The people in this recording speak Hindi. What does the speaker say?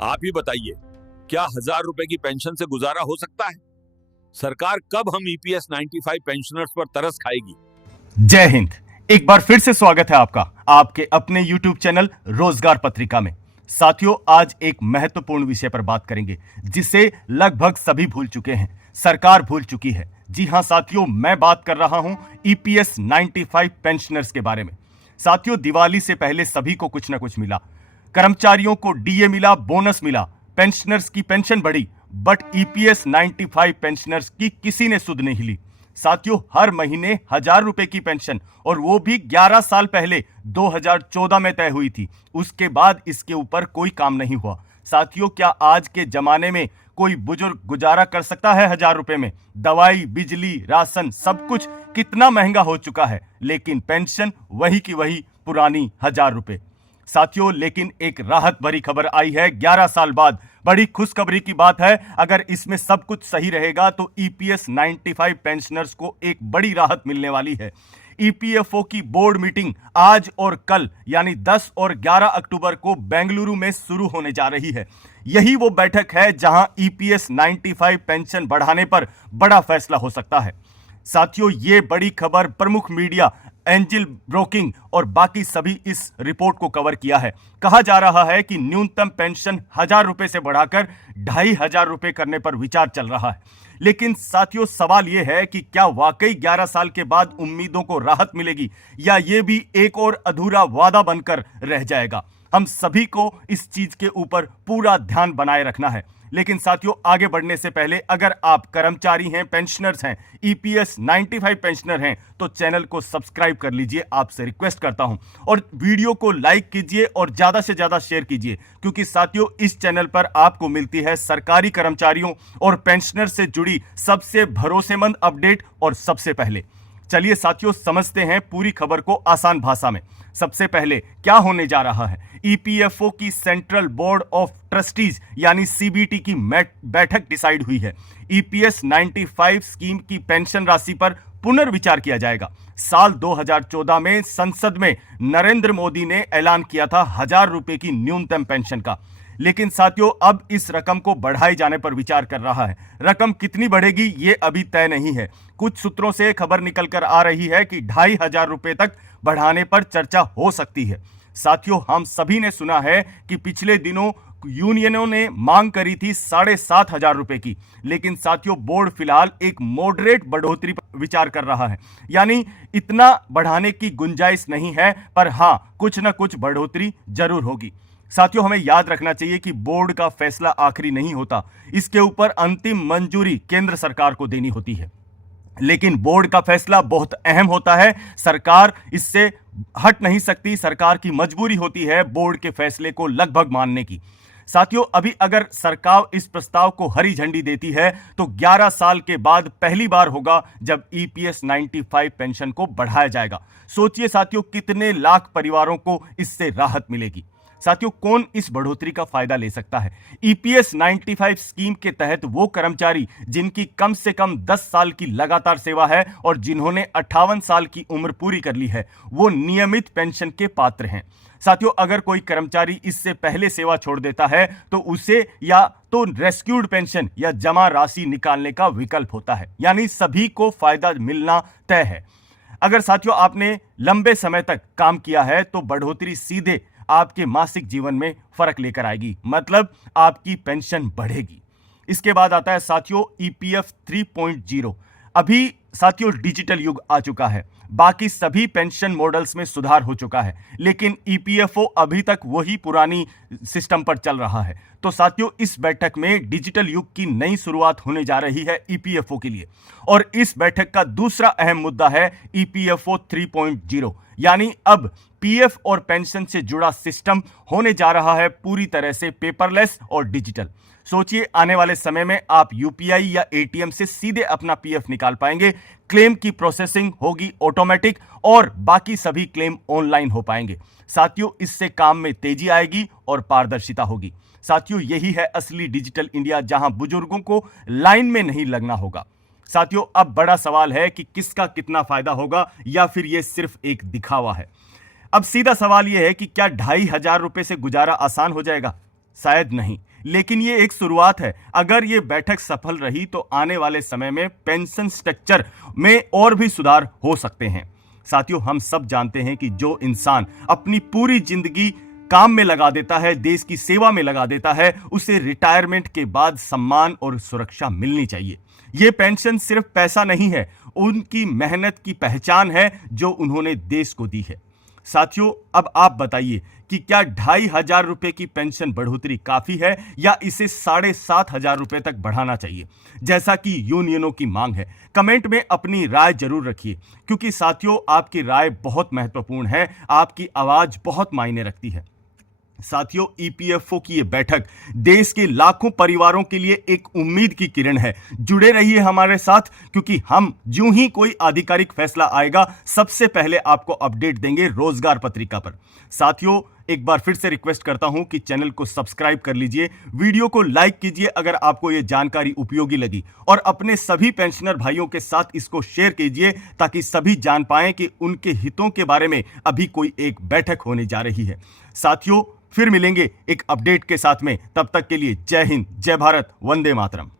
आप ही बताइए, क्या 1,000 रुपए की पेंशन से गुजारा हो सकता है? सरकार कब हम ईपीएस 95 पेंशनर्स पर तरस खाएगी? जय हिंद। एक बार फिर से स्वागत है आपका आपके अपने YouTube चैनल रोजगार पत्रिका में। साथियों, आज एक महत्वपूर्ण विषय पर बात करेंगे जिसे लगभग सभी भूल चुके हैं, सरकार भूल चुकी है। जी हां साथियों, मैं बात कर रहा हूं ईपीएस 95 पेंशनर्स के बारे में। साथियों, दिवाली से पहले सभी को कुछ ना कुछ मिला। कर्मचारियों को डीए मिला, बोनस मिला, पेंशनर्स की पेंशन बढ़ी, बट ईपीएस 95 पेंशनर्स की किसी ने सुध नहीं ली। साथियों, हर महीने 1,000 रुपए की पेंशन, और वो भी 11 साल पहले 2014 में तय हुई थी। उसके बाद इसके ऊपर कोई काम नहीं हुआ। साथियों, क्या आज के जमाने में कोई बुजुर्ग गुजारा कर सकता है 1,000 रुपए में? दवाई, बिजली, राशन सब कुछ कितना महंगा हो चुका है, लेकिन पेंशन वही की वही पुरानी 1,000 रुपए। साथियों, लेकिन एक राहत भरी खबर आई है 11 साल बाद। बड़ी खुशखबरी की बात है। अगर इसमें सब कुछ सही रहेगा तो ईपीएस 95 पेंशनर्स को एक बड़ी राहत मिलने वाली है। ईपीएफओ की बोर्ड मीटिंग आज और कल यानी 10 और 11 अक्टूबर को बेंगलुरु में शुरू होने जा रही है। यही वो बैठक है जहां ईपीएस 95 पेंशन बढ़ाने पर बड़ा फैसला हो सकता है। साथियों, ये बड़ी खबर प्रमुख मीडिया, एंजल ब्रोकिंग और बाकी सभी इस रिपोर्ट को कवर किया है। कहा जा रहा है कि न्यूनतम पेंशन 1,000 रुपए से बढ़ाकर 2,500 रुपए करने पर विचार चल रहा है। लेकिन साथियों, सवाल यह है कि क्या वाकई 11 साल के बाद उम्मीदों को राहत मिलेगी, या यह भी एक और अधूरा वादा बनकर रह जाएगा? हम सभी को इस चीज के ऊपर पूरा ध्यान बनाए रखना है। लेकिन साथियों, आगे बढ़ने से पहले अगर आप कर्मचारी हैं, पेंशनर्स हैं, ईपीएस 95 पेंशनर हैं, तो चैनल को सब्सक्राइब कर लीजिए, आपसे रिक्वेस्ट करता हूं। और वीडियो को लाइक कीजिए और ज्यादा से ज्यादा शेयर कीजिए, क्योंकि साथियों, इस चैनल पर आपको मिलती है सरकारी कर्मचारियों और पेंशनर से जुड़ी सबसे भरोसेमंद अपडेट और सबसे पहले। चलिए साथियों, समझते हैं पूरी खबर को आसान भाषा में। सबसे पहले क्या होने जा रहा है? ईपीएफओ की सेंट्रल बोर्ड ऑफ ट्रस्टीज यानी सीबीटी की बैठक डिसाइड हुई है। ईपीएस 95 स्कीम की पेंशन राशि पर पुनर्विचार किया जाएगा। साल 2014 में संसद में नरेंद्र मोदी ने ऐलान किया था 1,000 रुपए की न्यूनतम पेंशन का। लेकिन साथियों, अब इस रकम को बढ़ाए जाने पर विचार कर रहा है। रकम कितनी बढ़ेगी ये अभी तय नहीं है। कुछ सूत्रों से खबर निकलकर आ रही है कि 2,500 रुपए तक बढ़ाने पर चर्चा हो सकती है। साथियों, हम सभी ने सुना है कि पिछले दिनों यूनियनों ने मांग करी थी 7,500 रुपए की। लेकिन साथियों, बोर्ड फिलहाल एक मॉडरेट बढ़ोतरी पर विचार कर रहा है, यानी इतना बढ़ाने की गुंजाइश नहीं है, पर हां, कुछ ना कुछ बढ़ोतरी जरूर होगी। साथियों, हमें याद रखना चाहिए कि बोर्ड का फैसला आखिरी नहीं होता। इसके ऊपर अंतिम मंजूरी केंद्र सरकार को देनी होती है। लेकिन बोर्ड का फैसला बहुत अहम होता है। सरकार इससे हट नहीं सकती। सरकार की मजबूरी होती है बोर्ड के फैसले को लगभग मानने की। साथियों, अभी अगर सरकार इस प्रस्ताव को हरी झंडी देती है तो 11 साल के बाद पहली बार होगा जब ईपीएस 95 पेंशन को बढ़ाया जाएगा। सोचिए साथियों, कितने लाख परिवारों को इससे राहत मिलेगी। साथियों, कौन इस बढ़ोतरी का फायदा ले सकता है? ईपीएस 95 स्कीम के तहत वो कर्मचारी जिनकी कम से कम 10 साल की लगातार सेवा है और जिन्होंने 58 साल की उम्र पूरी कर ली है, वो नियमित पेंशन के पात्र हैं। साथियों, अगर कोई कर्मचारी इससे पहले सेवा छोड़ देता है तो उसे या तो रेस्क्यूड पेंशन या जमा राशि निकालने का विकल्प होता है, यानी सभी को फायदा मिलना तय है। अगर साथियों आपने लंबे समय तक काम किया है तो बढ़ोतरी सीधे आपके मासिक जीवन में फर्क लेकर आएगी, मतलब आपकी पेंशन बढ़ेगी। इसके बाद आता है साथियों ईपीएफ 3.0। अभी साथियों डिजिटल युग आ चुका है। बाकी सभी पेंशन मॉडल्स में सुधार हो चुका है, लेकिन ईपीएफओ अभी तक वही पुरानी सिस्टम पर चल रहा है। तो साथियों, इस बैठक में डिजिटल युग की नई शुरुआत होने जा रही है ईपीएफओ के लिए। और इस बैठक का दूसरा अहम मुद्दा है ईपीएफओ 3.0, यानी अब पीएफ और पेंशन से जुड़ा सिस्टम होने जा रहा है पूरी तरह से पेपरलेस और डिजिटल। सोचिए, आने वाले समय में आप यूपीआई या एटीएम से सीधे अपना पीएफ निकाल पाएंगे। क्लेम की प्रोसेसिंग होगी ऑटोमेटिक और बाकी सभी क्लेम ऑनलाइन हो पाएंगे। साथियों, इससे काम में तेजी आएगी और पारदर्शिता होगी। साथियों, यही है असली डिजिटल इंडिया, जहां बुजुर्गों को लाइन में नहीं लगना होगा। साथियों, अब बड़ा सवाल है कि किसका कितना फायदा होगा, या फिर यह सिर्फ एक दिखावा है। अब सीधा सवाल यह है कि क्या 2,500 रुपए से गुजारा आसान हो जाएगा? शायद नहीं। लेकिन ये एक शुरुआत है। अगर ये बैठक सफल रही तो आने वाले समय में पेंशन स्ट्रक्चर में और भी सुधार हो सकते हैं। साथियों, हम सब जानते हैं कि जो इंसान अपनी पूरी जिंदगी काम में लगा देता है, देश की सेवा में लगा देता है, उसे रिटायरमेंट के बाद सम्मान और सुरक्षा मिलनी चाहिए। यह पेंशन सिर्फ पैसा नहीं है, उनकी मेहनत की पहचान है जो उन्होंने देश को दी है। साथियों, अब आप बताइए कि क्या 2,500 रुपए की पेंशन बढ़ोतरी काफी है या इसे 7,500 रुपए तक बढ़ाना चाहिए, जैसा कि यूनियनों की मांग है। कमेंट में अपनी राय जरूर रखिए, क्योंकि साथियों, आपकी राय बहुत महत्वपूर्ण है, आपकी आवाज बहुत मायने रखती है। साथियों, ईपीएफओ की ये बैठक देश के लाखों परिवारों के लिए एक उम्मीद की किरण है। जुड़े रहिए हमारे साथ, क्योंकि हम यूं ही कोई आधिकारिक फैसला आएगा सबसे पहले आपको अपडेट देंगे रोजगार पत्रिका पर। साथियों, एक बार फिर से रिक्वेस्ट करता हूं कि चैनल को सब्सक्राइब कर लीजिए, वीडियो को लाइक कीजिए अगर आपको यह जानकारी उपयोगी लगी, और अपने सभी पेंशनर भाइयों के साथ इसको शेयर कीजिए ताकि सभी जान पाएं कि उनके हितों के बारे में अभी कोई एक बैठक होने जा रही है। साथियों, फिर मिलेंगे एक अपडेट के साथ में, तब तक के लिए जय हिंद, जय भारत, वंदे मातरम।